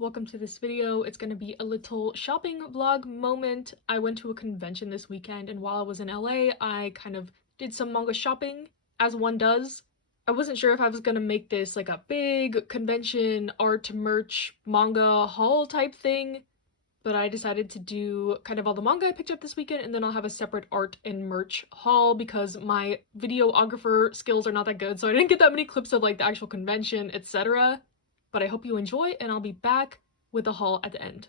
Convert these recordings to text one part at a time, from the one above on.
welcome to this video. It's gonna be a little shopping vlog moment. I went to a convention this weekend, and while I was in LA, I kind of did some manga shopping, as one does. I wasn't sure if I was gonna make this like a big convention art merch manga haul type thing, but I decided to do kind of all the manga I picked up this weekend, and then I'll have a separate art and merch haul because my videographer skills are not that good, so I didn't get that many clips of like the actual convention, etc. But I hope you enjoy, and I'll be back with the haul at the end.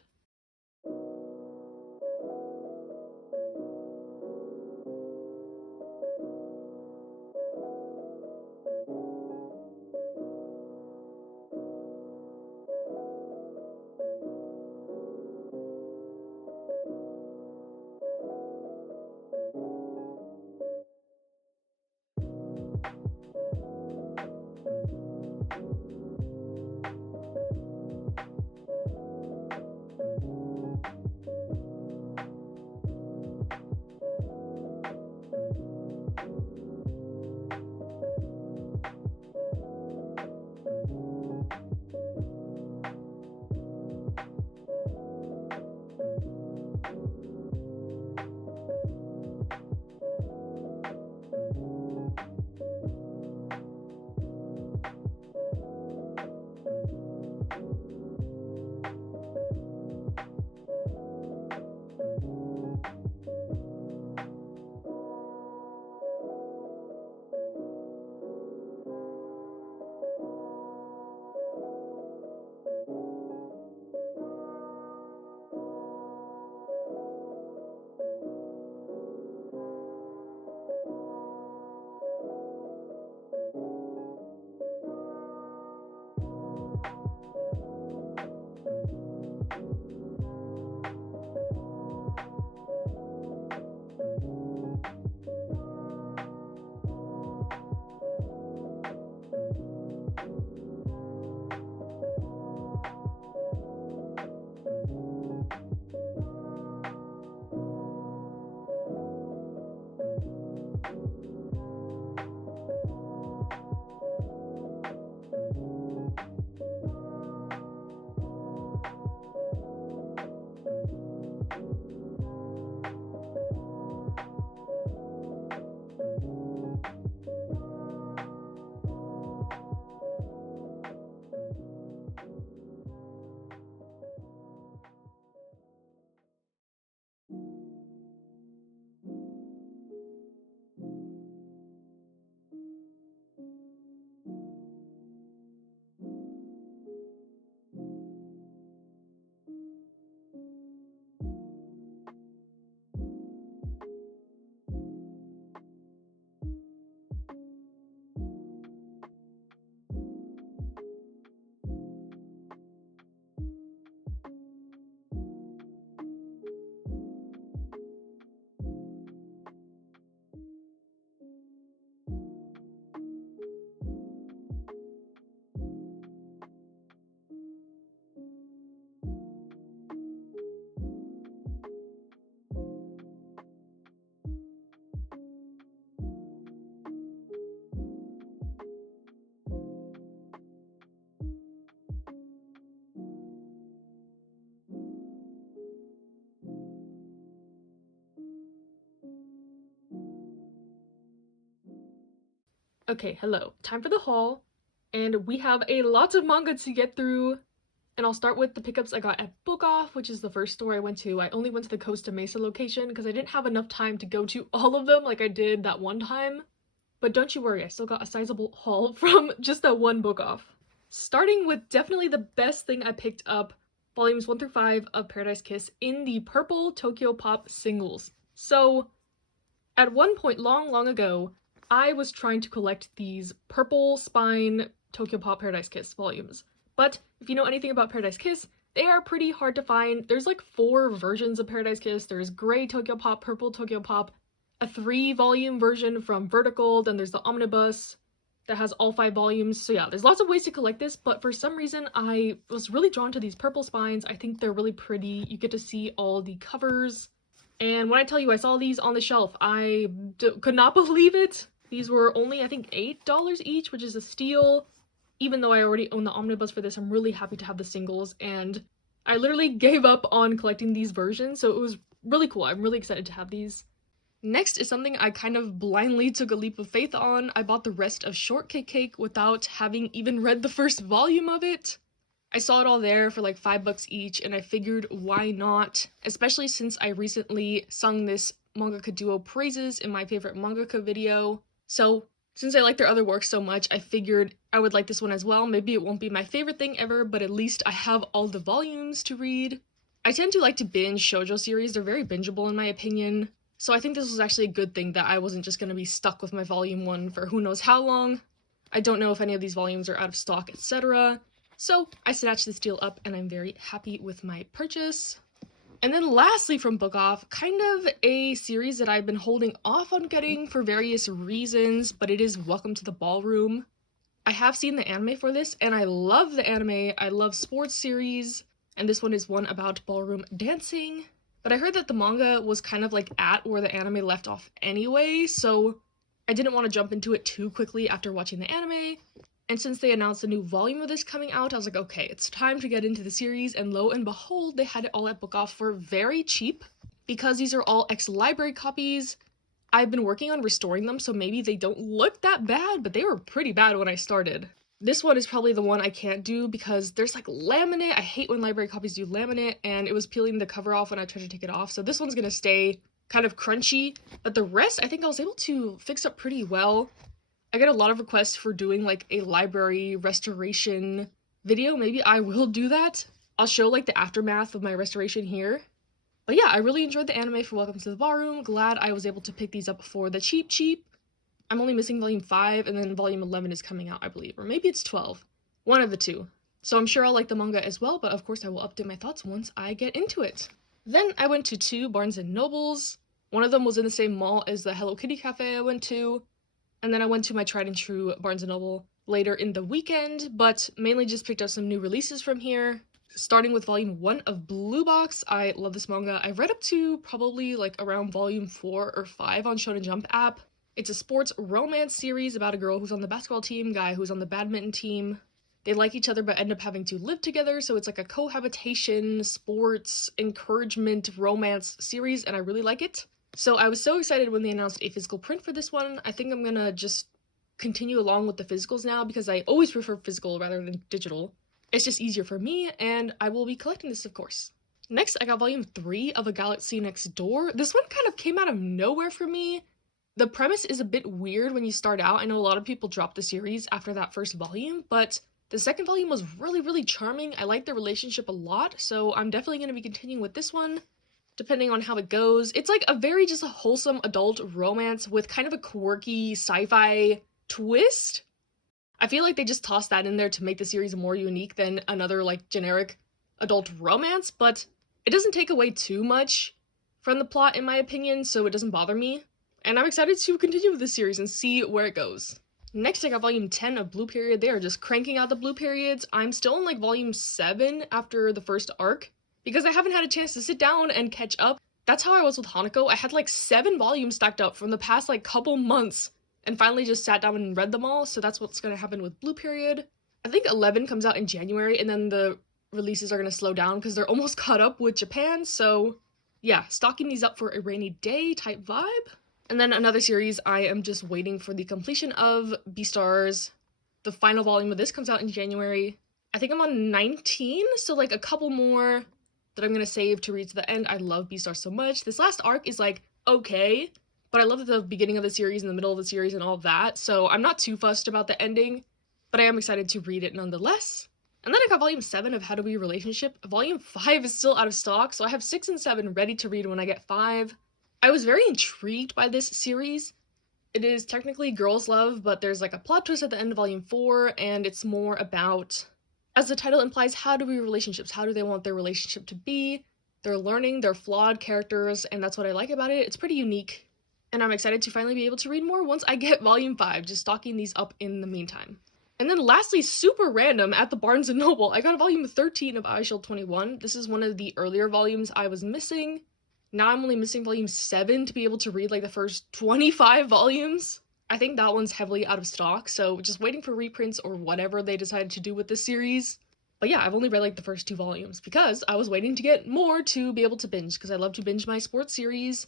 Okay, hello. Time for the haul, and we have a lot of manga to get through, and I'll start with the pickups I got at Book Off, which is the first store I went to. I only went to the Costa Mesa location because I didn't have enough time to go to all of them like I did that one time. But don't you worry, I still got a sizable haul from just that one Book Off. Starting with definitely the best thing I picked up, volumes 1 through 5 of Paradise Kiss in the purple Tokyo Pop singles. So, at one point long ago, I was trying to collect these purple spine Tokyo Pop Paradise Kiss volumes. But if you know anything about Paradise Kiss, they are pretty hard to find. There's like 4 versions of Paradise Kiss. There's gray Tokyo Pop, purple Tokyo Pop, a 3-volume version from Vertical, then there's the omnibus that has all 5 volumes. So yeah, there's lots of ways to collect this, but for some reason I was really drawn to these purple spines. I think they're really pretty. You get to see all the covers. And when I tell you I saw these on the shelf, I could not believe it. These were only, I think, $8 each, which is a steal. even though I already own the omnibus for this, I'm really happy to have the singles, and I literally gave up on collecting these versions, so it was really cool. I'm really excited to have these. Next is something I kind of blindly took a leap of faith on. I bought the rest of Shortcake Cake without having even read the first volume of it. I saw it all there for like $5 each, and I figured why not, especially since I recently sung this mangaka duo praises in my favorite mangaka video. So since I like their other work so much, I figured I would like this one as well. Maybe it won't be my favorite thing ever, but at least I have all the volumes to read. I tend to like to binge shoujo series. They're very bingeable in my opinion. So I think this was actually a good thing that I wasn't just going to be stuck with my volume 1 for who knows how long. I don't know if any of these volumes are out of stock, etc. So I snatched this deal up and I'm very happy with my purchase. And then lastly from Book Off, kind of a series that I've been holding off on getting for various reasons, but it is Welcome to the Ballroom. I have seen the anime for this and I love the anime. I love sports series, and this one is one about ballroom dancing. But I heard that the manga was kind of like at where the anime left off anyway, so I didn't want to jump into it too quickly after watching the anime. And since they announced a new volume of this coming out, I was like, okay, it's time to get into the series, and lo and behold, they had it all at Book Off for very cheap. Because these are all ex-library copies, I've been working on restoring them, so maybe they don't look that bad, but they were pretty bad when I started. This one is probably the one I can't do because there's like laminate. I hate when library copies do laminate, and it was peeling the cover off when I tried to take it off. So this one's gonna stay kind of crunchy, but the rest I think I was able to fix up pretty well. I get a lot of requests for doing like a library restoration video. Maybe I will do that. I'll show like the aftermath of my restoration here. But yeah, I really enjoyed the anime for Welcome to the Ballroom. Glad I was able to pick these up for the cheap. I'm only missing volume 5, and then volume 11 is coming out, I believe. Or maybe it's 12. One of the two. So I'm sure I'll like the manga as well, but of course I will update my thoughts once I get into it. Then I went to 2 Barnes & Nobles. One of them was in the same mall as the Hello Kitty Cafe I went to. And then I went to my tried and true Barnes & Noble later in the weekend, but mainly just picked up some new releases from here. Starting with volume 1 of Blue Box. I love this manga. I read up to probably like around volume 4 or 5 on Shonen Jump app. It's a sports romance series about a girl who's on the basketball team, guy who's on the badminton team. They like each other but end up having to live together, so it's like a cohabitation, sports, encouragement, romance series, and I really like it. So I was so excited when they announced a physical print for this one. I think I'm gonna just continue along with the physicals now because I always prefer physical rather than digital. It's just easier for me, and I will be collecting this, of course. Next, I got volume 3 of A Galaxy Next Door. This one kind of came out of nowhere for me. The premise is a bit weird when you start out. I know a lot of people drop the series after that first volume, but the second volume was really charming. I like their relationship a lot, so I'm definitely going to be continuing with this one, depending on how it goes. It's like a very just a wholesome adult romance with kind of a quirky sci-fi twist. I feel like they just tossed that in there to make the series more unique than another like generic adult romance, but it doesn't take away too much from the plot in my opinion, so it doesn't bother me. And I'm excited to continue with this series and see where it goes. Next, I got volume 10 of Blue Period. They are just cranking out the Blue Periods. I'm still in like volume 7 after the first arc, because I haven't had a chance to sit down and catch up. That's how I was with Hanako. I had like 7 volumes stacked up from the past like couple months, and finally just sat down and read them all, so that's what's gonna happen with Blue Period. I think 11 comes out in January, and then the releases are gonna slow down because they're almost caught up with Japan, so yeah, stocking these up for a rainy day type vibe. And then another series I am just waiting for the completion of, Beastars. The final volume of this comes out in January. I think I'm on 19, so like a couple more that I'm gonna save to read to the end. I love Beastars so much. This last arc is like okay, but I love the beginning of the series and the middle of the series and all of that, so I'm not too fussed about the ending, but I am excited to read it nonetheless. And then I got volume 7 of How to Be a Relationship. Volume 5 is still out of stock, so I have 6 and 7 ready to read when I get 5. I was very intrigued by this series. It is technically girls' love, but there's like a plot twist at the end of volume 4, and it's more about, as the title implies, how do we relationships? How do they want their relationship to be? They're learning, they're flawed characters, and that's what I like about it. It's pretty unique, and I'm excited to finally be able to read more once I get volume 5, just stocking these up in the meantime. And then lastly, super random, at the Barnes & Noble, I got volume 13 of I Shield 21. This is one of the earlier volumes I was missing. Now I'm only missing volume 7 to be able to read like the first 25 volumes. I think that one's heavily out of stock, so just waiting for reprints or whatever they decided to do with this series. But yeah, I've only read like the first 2 volumes because I was waiting to get more to be able to binge, because I love to binge my sports series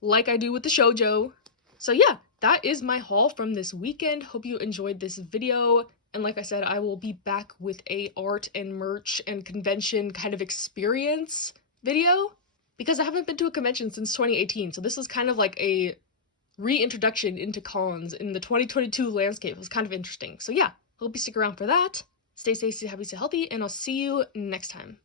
like I do with the shoujo. So yeah, that is my haul from this weekend. Hope you enjoyed this video. And like I said, I will be back with a art and merch and convention kind of experience video, because I haven't been to a convention since 2018. So this was kind of like a reintroduction into cons in the 2022 landscape. It was kind of interesting. So yeah, hope you stick around for that. Stay safe, stay happy, stay healthy, and I'll see you next time.